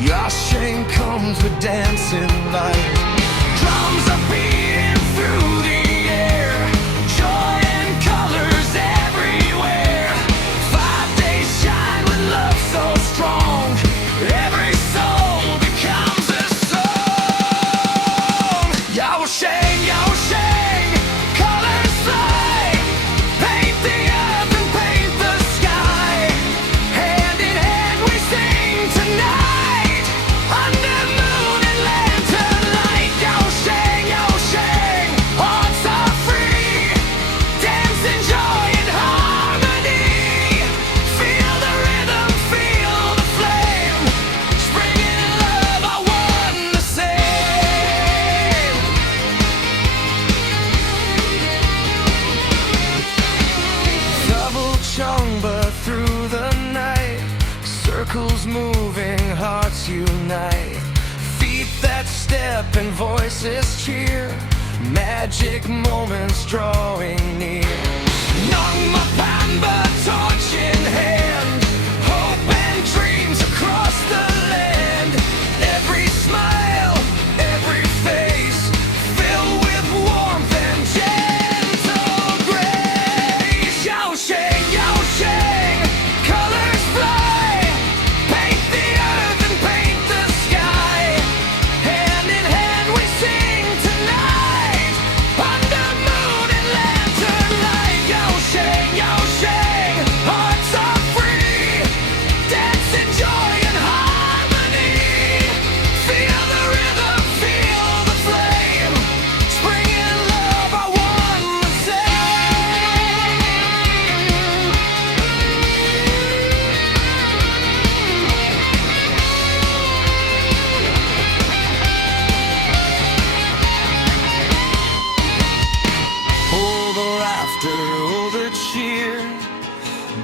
Yaoshang comes with dancing light. Drums are beating through the air, joy and colors everywhere. 5 days shine with love so strong, every soul becomes a song. Yaoshang, Yaoshang, colors fly, paint the earth and paint the sky. Hand in hand we sing tonight, under moon and lantern light. Yaoshang, Yaoshang, hearts are free, dance in joy and harmony. Feel the rhythm, feel the flame, spring and love are one the same. Double chamber through the night, circles moving, hearts unite. Feet that step and voices cheer, magic moments drawing near. Nong Mapamba, torch in hand, hope and dreams across the land. Every smile, every face, filled with warmth and gentle grace. Yaoshang, Yaoshang, colors fly, paint the earth and paint the sky. Hand in hand we sing tonight, under moon and lantern light. Yaoshang, Yaoshang, hearts are free, dance in joy and harmony. Feel the rhythm, feel the flame, spring and love are one the same. Oh, the laughter, oh, the cheer,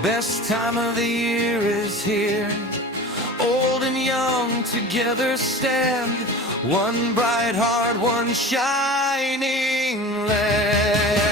best time of the year is here. Old and young together stand, one bright heart, one shining land.